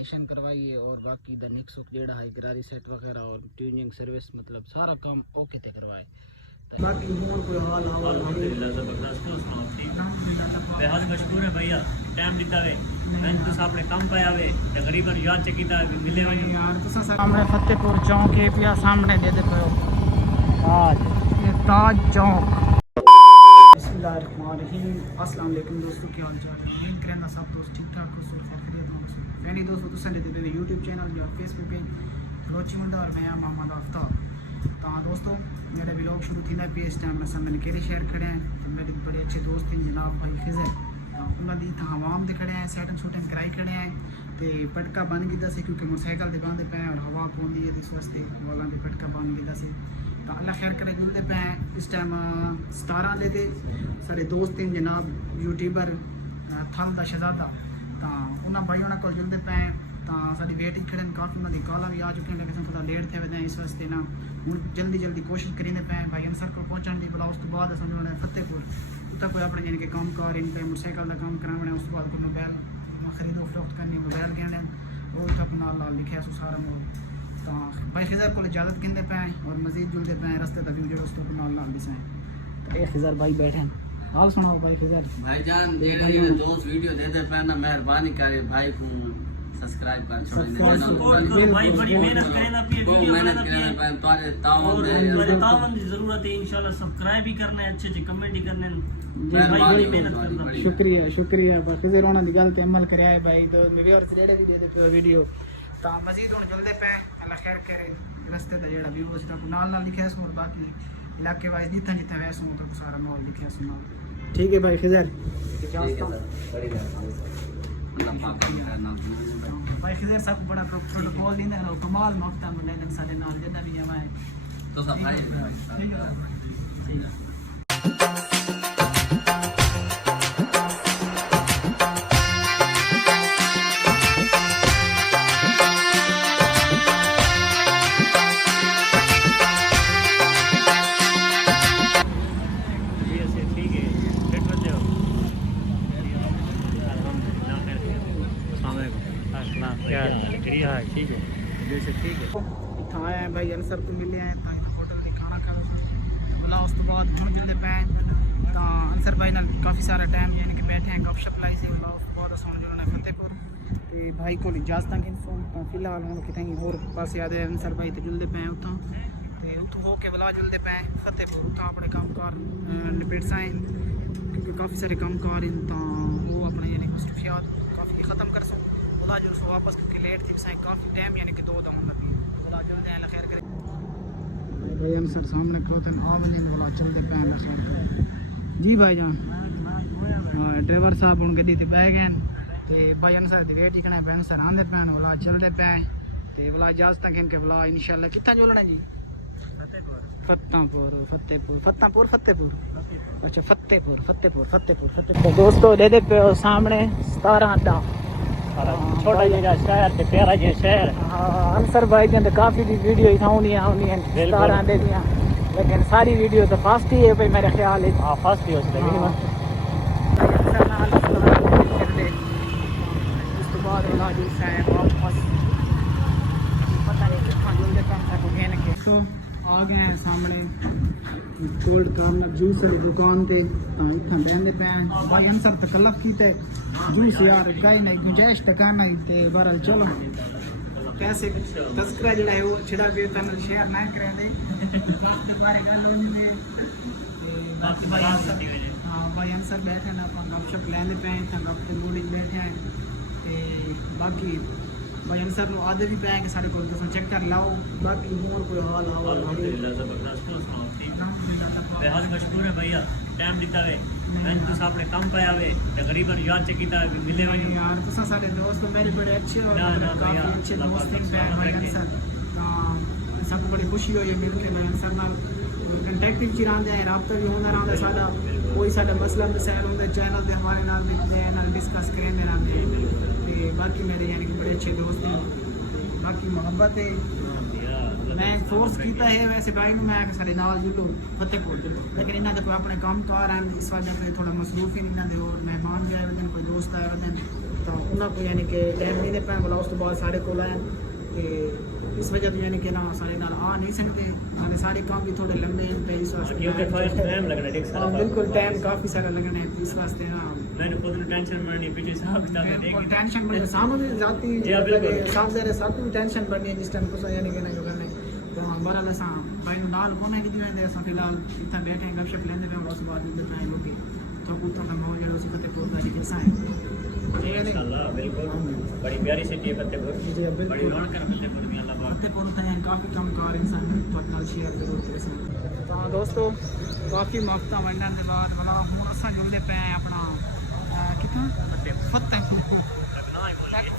Lamination करवाई है और बाकी द निक्स जेड़ा है गरारी सेट वगैरह और ट्यूनिंग सर्विस मतलब सारा काम ओके ते करवाए। बाकी मोर कोई हाल अल्हम्दुलिल्लाह जबरदस्त हो सुनाओ ठीक बेहद मशहूर है भैया टाइम दिता वे मैं तो अपने काम पे आवे तकरीबन याद चकीता मिले वे यार तो सामने फतेहपुर चौक है पिया सामने दे दे पयो ताज ये ताज चौक। बिस्मिल्लाहिर्रहमानिर्रहीम अस्सलाम वालेकुम दोस्तों क्या हाल चाल है उम्मीद करना सब दोस्त ठीक ठाक हो सुन खैरियत में पहली दोस्तों तुसें दे दे YouTube चैनल या Facebook पेज लोची मुंडा और मैं मोहम्मद आफ्ताब। तो दोस्तों मेरे व्लॉग शुरू थी ना पे इस टाइम मैंने केरे शहर खड़े हैं मेरे बड़े अच्छे दोस्त हैं जनाब भाई खिजर उन्होंने इतना हवाम से खड़े हैं सैटन शूटन कराई खड़े हैं तो पटका बन गया से क्योंकि मोटरसाइकिल के बांधे पे और हवा पौंदी है इस वास्ते वालों के पटका बन गया से तो अल्लाह खैर करे जुलते पे इस टाइम 17 दे थे सारे दोस्त हैं जनाब यूट्यूबर थल दा शहजादा तो उन्होंने भाई को जुलते पे तो साड़ी वेट ही खड़े काफ़ी उन्होंने कॉल भी आ चुके हैं लेकिन थोड़ा लेट थे वे इस वास्ते ना हूँ जल्दी कोशिश करेंगे पे भाई अंसर को पहुँचने की भला उस तो बाद समझ उन्होंने फतेहपुर उत्तर कोई अपने यानी कि काम कार इन पे मोटरसाइकिल का काम कराने उस तो बाद कोई मोबाइल खरीदो फरोख्त करनी मोबाइल कहने वो तक नाल लिखा सो सारा मोल तो भाई खिजर को इजाज़त कहते पे और मजीद जुलते पे रस्ते तक जो उस नाल दिसाएँ तो एक खिजर भाई बैठे हाल सुनाओ भाई खिजर भाईजान जेड़े दोस्त वीडियो देते पे ना मेहरबानी करे भाई को सब्सक्राइब कर छोड़े भाई बड़ी मेहनत करे ना पे वीडियो मेहनत करे पे तोरे तावन दे तावन की जरूरत है इंशाल्लाह सब्सक्राइब भी करना है अच्छे कमेंट ही करने भाई बड़ी मेहनत करना शुक्रिया खिजर होना दी गल ते अमल करया है भाई तो मेरे और जेड़े भी दे दे वीडियो तो मजीद हुन जल्दे पे अल्लाह खैर करे रास्ते दा जेड़ा व्यू उसदा नाल लिखा है और बाकी इलाके वाइज जितना वैसो तो सारा माहौल लिखा सुना ठीक है भाई खिजर भाई खिजर सब बड़ा प्रोटोकॉल दिन है कमाल मफ्ता मुंडे ने सारे नाल जितना भी जमा है तो सब भाई ठीक है ठीक है जैसे ठीक है इतना आए हैं भाई अंसर को मिले हैं होटल में खाना खा बोला उस तो बाद हम जल्दे पे तो अंसर भाई ने काफ़ी सारा टाइम यानी कि बैठे हैं गपशप लाई से बोला उस तो बाद उन्होंने फतेहपुर तो भाई को इजाजत तो फिलहाल हम कितने और पास याद है अंसर भाई तो जुलते पे उतों तो उतों हो के बुला जुलते पे फतेहपुर उतों अपने काम कार निपट साएँ क्योंकि काफ़ी सारे काम कार हैं तो वो अपने यानी मसरूफियात काफ़ी ख़त्म कर सो बुला जो वापस क्योंकि लेट थी साईं काफ़ी टाइम यानी कि 2 दाउन लगी बुला जल्दे हैं खैर करे भाई अंसर सामने खलोते आ वने बुला चलते पे खैर करे जी भाई जान हाँ ड्राइवर साहब हूँ गड्डी ते बह गए तो भाई अंसर की वेट ही करना पे अंसर आंदे पे बुला चलते पे तो बुला इजाजत कहन के बुला इंशाल्लाह कितना जुलना जी फतेहपुर अच्छा फतेहपुर तो दोस्तों दे दे पे सामने 17 अड्डा छोटा जगह शहर ते प्यारा जे शहर अंसर भाई जन काफी दी वीडियो आउनी है 17 अड्डे दियां लेकिन सारी वीडियो तो फास्ट ही है भाई मेरे ख्याल है हां फास्ट ही हो सकता उस तो बाद इलाज से वापस पता नहीं कितना जल्दी काम था को कहने के तो आ गए हैं सामने कोल्ड कार्नर जूसर दुकान पे इतना बहते पे भाई अंसर तकल्लफ की ते जूस यार कहीं नहीं गुंजाइश टकाना ते बहरहाल चलो कैसे तस्करा जड़ा है वो छिड़ा भी तन शेयर ना करें दे हाँ भाई अंसर बैठे ना अपन गपशप लेने पे इतना गप मूडी बैठे हैं ते बाकी भाई अंसर नो आदे भी पे कि सारे को तो चेक कर लाओ बाकी और कोई हाल अल्हम्दुलिल्लाह जबरदस्त हो सुनाओ ठीक बेहद मशहूर है भैया टाइम दिता वे मैं तो अपने काम पे आवे तकरीबन याद चकीता मिले वे यार तो सारे दोस्त मेरे बड़े अच्छे और काफी अच्छे दोस्त हैं भाई अंसर तो सबको बड़ी खुशी हुई मिल के मैं अंसर ना कंटेक्ट भी चिरांदे हैं राब्ता भी होंदा रहा साडा कोई साडा मसला मसैल होंदे चैनल दे हवाले नाल डिस्कस करेंदे रहंदे ते बाकी मेरे यानी कि बड़े अच्छे दोस्त हैं बाकी मोहब्बत है मैं फोर्स किया है वैसे भाई मैं सारे नाल जुलो फतेहपुर लेकिन इन्हों कोई अपने काम कार हैं इस वजह से थोड़ा मसरूफ ही इन्होंने और मेहमान भी आए हुए कोई दोस्त आए हुए ਤਾਂ ਉਹਨਾਂ ਕੋਲ ਯਾਨੀ ਕਿ ਟਾਈਮ ਨਹੀਂ ਦੇ ਪੈ ਬਲਾ ਉਸ ਤੋਂ ਬਾਅਦ ਸਾਡੇ ਕੋਲ ਆਏ ਤੇ ਇਸ ਵਜ੍ਹਾ ਤੋਂ ਯਾਨੀ ਕਿ ਨਾ ਸਾਡੇ ਨਾਲ ਆ ਨਹੀਂ ਸਕਦੇ ਆਨੇ ਸਾਰੇ ਕੰਮ ਵੀ ਥੋੜੇ ਲੰਬੇ हैं ਤੇ ਇਸ ਵਾਸਤੇ क्योंकि फर्स्ट टाइम लगना ठीक सारा बिल्कुल टाइम काफी सारा लगना है इस वास्ते ना मैंने खुद ने टेंशन बननी पीछे साहब किताब बिल्कुल देगी टेंशन बड़ी सामने भी जाती जी, हाँ, बिल्कुल। साथ दे साथ भी टेंशन बढ़नी है जिस टाइम कुछ यानी कि ना जो करने तो बहरहाल असां भाई नाल कोने की दिवेंदे असां फिलहाल इतना बैठे हैं गपशप लेंदे पे उस बाद में टाइम लोगे तो कुत्ता का माहौल जो सी फतेहपुर का कैसा है ठीक है इंशाल्लाह बिल्कुल बड़ी प्यारी सिटी है फतेहपुर जी बड़ी बिल्कुल रौनक है फतेहपुर में अल्लाह पाक फतेहपुर का काफ़ी कमकार इंसान है तो अपना शेयर जरूर करें तो दोस्तों काफ़ी मफ्ता वंडन के बाद मतलब हूँ असा जुड़ते पे हैं अपना कितना फतेहपुर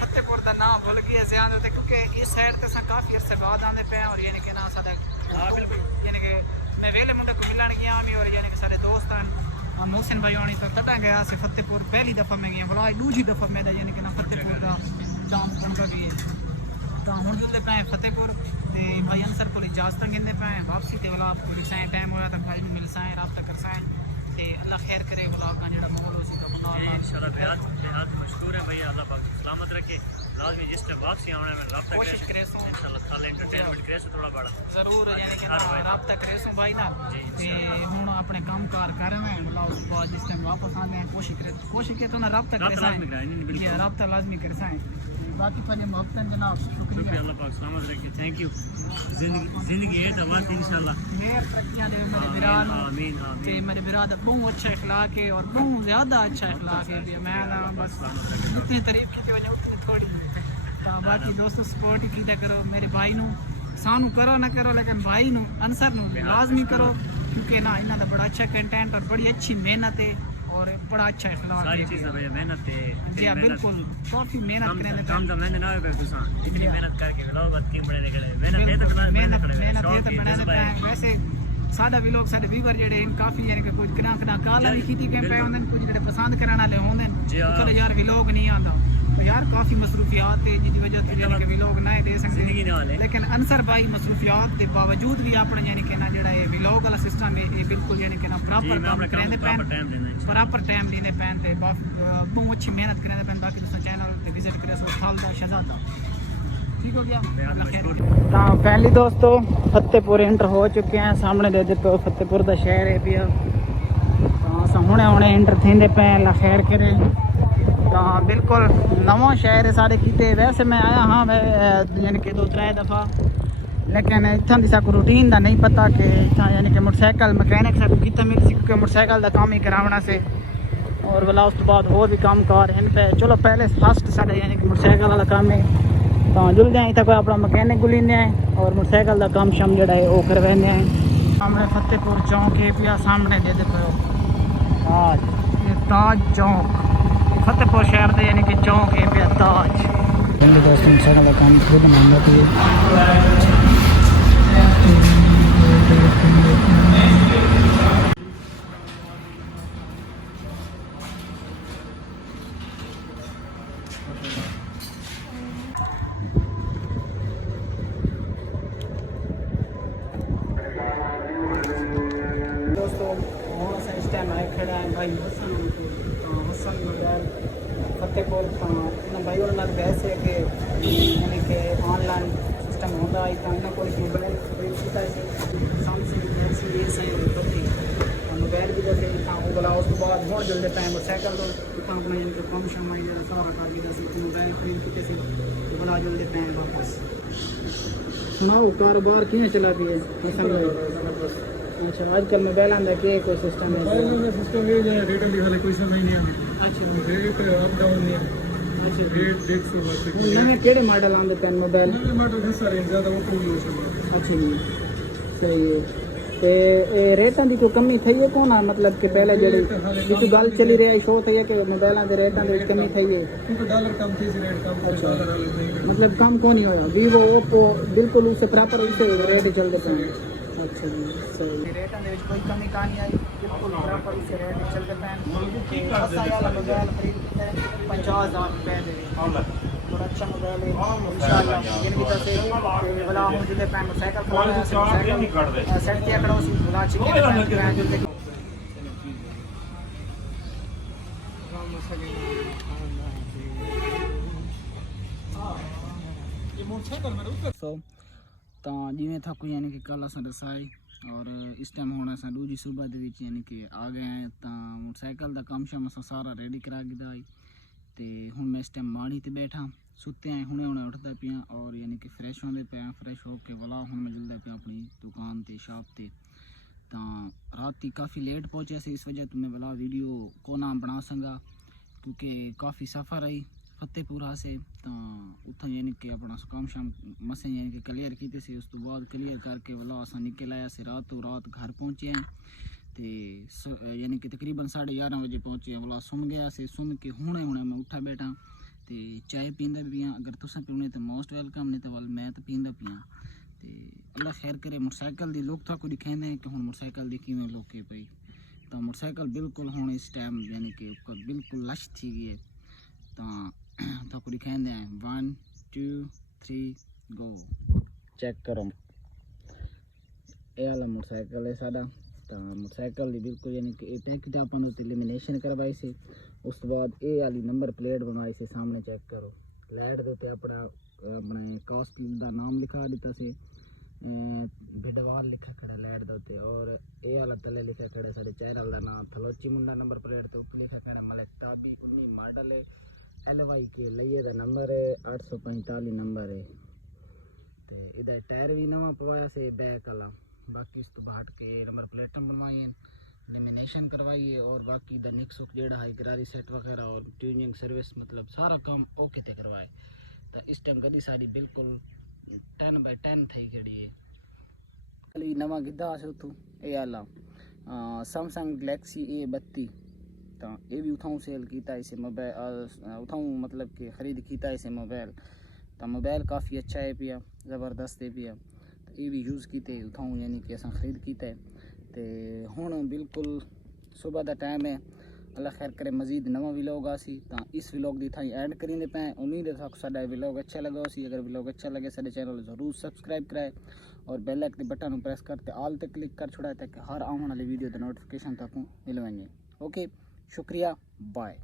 फतेहपुर का नाम भूल गया ध्यान होते क्योंकि इस साइड से काफ़ी अरसे बाद आते पे हैं और यानी कि ना साढ़ा हाँ बिल्कुल यानी कि मैं वेले मुंडे को मिलन गया भी और यानी कि सारे दोस्त हैं मोहसिन भाई आनी तो तटा गया से फतेहपुर पहली दफ़ा मैं गया बोला दूसरी दफ़ा मैं यानी कि ना फतेहपुर का जाम बनता भी है तो हूँ जुलते पे फतेहपुर तो भाई अंसर को इजाजत गिनते पे वापसी तो बोला आपको लिखसाएँ टाइम होया तो भाई मिल साएँ रबता कर साएँ तो अल्लाह खैर करे बोला का जो माहौल हो तो इंशाल्लाह बेहद मशहूर है भैया अल्लाह पाक सलामत रखे लाजमी जिस टाइम वापसी आना है रब्ता कोशिश करे सो इंशाल्लाह साल एंटरटेनमेंट करे सो थोड़ा बड़ा जरूर यानी कि रब्ता करे सो भाई ना ते हुण अपने काम कार कर रहे हैं बोला उस बाद जिस टाइम वापस आ गए कोशिश के तो ना रब्ता करे साएँ ये रब्ता लाजमी कर साएँ बाकी फने मोहब्बतन जनाब शुक्रिया अल्लाह पाक सलामत रखे थैंक यू जिंदगी है दवात इंशाल्लाह मेरे तरक्कियां दे मेरे बिरान आमीन आमीन ते मेरे बिराद बहुत अच्छा इखलाक है और बहुत ज़्यादा अच्छा इखलाक है भी मैं ना बस इतनी तारीफ की वजह उतनी थोड़ी तो बाकी दोस्तों सपोर्ट ही कीता करो मेरे भाई नू सानू करो ना करो लेकिन भाई नू अंसर नू लाजमी करो क्योंकि ना इन्हां दा बड़ा अच्छा कंटेंट और बड़ी अच्छी मेहनत है और बड़ा अच्छा इखलाक सारी है चीज़ भैया मेहनत है जी हाँ बिल्कुल काफ़ी मेहनत करने काम तो मैंने ना हो तुसा इतनी मेहनत करके ब्लॉग बत की बने निकले मेहनत है तो मेहनत ये तो बनाने पे वैसे साडा भी लोग साडे व्यूवर जेडे काफी यानी कि कुछ कना काला भी कीती कैंप पे होंदे कुछ जेडे पसंद करन वाले होंदे चलो यार व्लॉग नहीं आंदा तो यार काफी मसरूफियात है जिसकी वजह से यानी कि व्लॉग ना दे सकते लेकिन अंसर भाई मसरूफियात के बावजूद भी अपना यानी कि ना जेड़ा ये व्लॉग वाला सिस्टम है ये बिल्कुल यानी कि ना प्रॉपर काम करने पैन प्रॉपर टाइम लेने पैन ते बहुत अच्छी मेहनत करने पैन बाकी तुसा चैनल ते विजिट करे सो खाल दा शहजादा ठीक हो गया तो पहली दोस्तों फतेहपुर एंटर हो चुके हैं सामने दे पे फतेहपुर का शहर है पिया तो हुणे हुणे एंटर थेंदे पे अल्लाह खैर करे तो बिल्कुल नवा शहर है सारे किते वैसे मैं आया हाँ मैं यानी कि 2-3 दफ़ा लेकिन इतना की साकू रूटीन का नहीं पता कि इतना यानी कि मोटरसाइकिल मकैनिक साकू कितना मिल सी क्योंकि मोटरसाइकिल का काम ही करावना से और वाला उस तो बाद होर भी काम कार इन पे चलो पहले फर्स्ट साढ़े यानी कि मोटरसाइकिल वाला काम है तो जुल जाए इतना कोई अपना मकैनिक गुलीने और मोटरसाइकिल का काम शाम जोड़ा है वो करवाने सामने फतेहपुर चौक है पिया सामने दे पे ताज ये ताज चौक फतेहपुर शहर दे यानी कि चौक है पिया ताज दोस्तों मोटरसाइकिल का काम खुद बनाना पिए भाई हसन फतेहपुर भाई और बहस है कि यानी कि ऑनलाइन सिस्टम होता है तो इन्होंने कोई मोबाइल सैमसंग गैलेक्सी ये सही मोबाइल भी जैसे वो बोला उस बाद बहुत जल्दी टाइम मोटरसाइकिल तो इतना अपना यानी कि कम शम आई सारा कर दिया मोबाइल खरीद के तो बोला जल्दी टाइम वापस सुनाओ कारोबार किए चला भी है अच्छा आजकल मोबाइल आंदा के कोई सिस्टम है मोबाइल में सिस्टम ये जो रेट दिखा ले कोई समय नहीं आना अच्छा रेट अप डाउन नहीं अच्छा रेट देख सो बात नए केड़े मॉडल आंदे पेन मोबाइल नए मॉडल है सारे ज्यादा वो कोई यूज है अच्छा जी सही है ते रेटां दी कोई कमी थई है कोना मतलब कि पहले जेडी जिस गल चली रही शो थई है कि मोबाइलां दे रेटां दे कमी थई है क्योंकि डॉलर कम थी रेट कम अच्छा मतलब कम कोनी होया Vivo Oppo बिल्कुल उससे बराबर उससे रेट चलदे पे अच्छा जी सही रेटां दे विच कोई कमी कहानी आई बिल्कुल बराबर उससे रेट चलदे पे असा वाला मोबाइल खरीद के 50,000 रुपए दे बड़ा अच्छा मोबाइल है इंशाल्लाह जिनकी तरफ से वाला हम जिले पे मोटरसाइकिल सेट किया करो उसी बुला चिके सो ਤਾਂ ਜਿਵੇਂ ਤੁਹਾਨੂੰ ਯਾਨੀ ਕਿ ਕੱਲ ਅਸਾਂ ਦਸਾਈ ਔਰ ਇਸ ਟਾਈਮ ਹੁਣ ਅਸਾਂ ਦੂਜੀ ਸੂਬਾ ਦੇ ਵਿੱਚ ਯਾਨੀ ਕਿ ਆ ਗਏ ਹਾਂ ਤਾਂ ਮੋਟਰਸਾਈਕਲ ਦਾ ਕੰਮ ਸ਼ਮ ਅਸਾਂ ਸਾਰਾ ਰੈਡੀ ਕਰਾ ਦਿੱਤਾ ਹੈ ਤੇ ਹੁਣ ਮੈਂ ਇਸ ਟਾਈਮ ਮਾੜੀ ਤੇ ਬੈਠਾ ਸੁੱਤੇ ਆਏ ਹੁਣੇ ਉੱਠਦਾ ਪਿਆ ਔਰ ਯਾਨੀ ਕਿ ਫਰੈਸ਼ ਹੁੰਦੇ ਪਿਆ ਫਰੈਸ਼ ਹੋ ਕੇ ਵਾਲਾ ਹੁਣ ਮੈਂ ਜਲਦਾ ਪਿਆ ਆਪਣੀ ਦੁਕਾਨ ਤੇ ਸ਼ਾਪ ਤੇ ਤਾਂ ਰਾਤੀ ਕਾਫੀ ਲੇਟ ਪਹੁੰਚਿਆ ਸੀ ਇਸ ਵਜ੍ਹਾ ਤੋਂ ਮੈਂ ਵਾਲਾ ਵੀਡੀਓ ਕੋ ਨਾ ਬਣਾ ਸੰਗਾ ਕਿਉਂਕਿ ਕਾਫੀ ਸਫ਼ਰ ਆਈ फतेहपुरा से तो उत्थों यानी कि अपना काम शाम मसें यानी कि क्लीयर किए से उस तो बाद क्लीयर करके वाला असा निकल आया से रातों रात घर पहुँचे हैं तो यानी कि तकरीबन 11:30 बजे पहुँचे वाला सुन गया से सुन के हुणे मैं उठा बैठा तो चाय पींदा भी हाँ अगर तुसा पीने तो मोस्ट वेलकम नहीं तो वाल मैं तो पींदा पिया तो अल्लाह खैर करे मोटरसाइकिल की लोग था को दिखाते हैं कि हूँ मोटरसाइकिल की किमें लोके पई तो मोटरसाइकिल बिल्कुल हूँ इस टाइम यानी कि बिल्कुल लश थी गई है तो दिखाते हैं 1 2 3 गो चेक करो ये वाला मोटरसाइकिल है साडा तो मोटरसाइकिल की बिल्कुल यानी कि टैक तो अपन एलिमिनेशन करवाई से उस तो बाद ये वाली नंबर प्लेट बनवाई से सामने चेक करो लाइट के उत्ते अपना अपने कास्ट का नाम लिखा दिता से भिडवाल लिखा खड़ा लाइट के उत्ते और ये वाला तले लिखा खड़ा साढ़े चैनल का नाम थलोची मुंडा नंबर प्लेट तो उत्ते लिखा खड़ा मलिक ताबी 19 मॉडल है LY के लिए का नंबर है 845 नंबर है तो इधर टायर भी नवा पवाया से बैक वाला बाकी इस तो बाट के नंबर प्लेट बनवाई है लेमिनेशन करवाई है और बाकी इधर निक्सुक जेड़ा है गरारी सेट वगैरह और ट्यूनिंग सर्विस मतलब सारा काम ओके ते करवाए तो इस टाइम गड्डी सारी बिल्कुल 10/10 थी खड़ी है अली नवा गिद्दा से उतो ए आला सैमसंग गैलेक्सी A32 तो ये भी उठाऊँ सेल किया इसे मोबाइल उठाऊँ मतलब कि ख़रीद किया इसे मोबाइल तो मोबाइल काफ़ी अच्छा है पिया ज़बरदस्त है पिया तो ये भी यूज़ किए उठाऊँ यानी कि असा ख़रीद किया तो हुण बिल्कुल सुबह का टाइम है अल्लाह खैर करे मज़ीद नवा व्लॉग आसी तो इस व्लॉग की थाई एंड करेंगे पे उम्मीद है साडा व्लॉग अच्छा लगा सी अगर व्लॉग अच्छा लगे साडे चैनल ज़रूर सब्सक्राइब कराए और बेल आइकन के बटन प्रेस करते ऑल ते क्लिक कर छोड़ा ताकि हर आने वाली वीडियो का नोटिफिकेशन तक मिल वने ओके शुक्रिया बाय।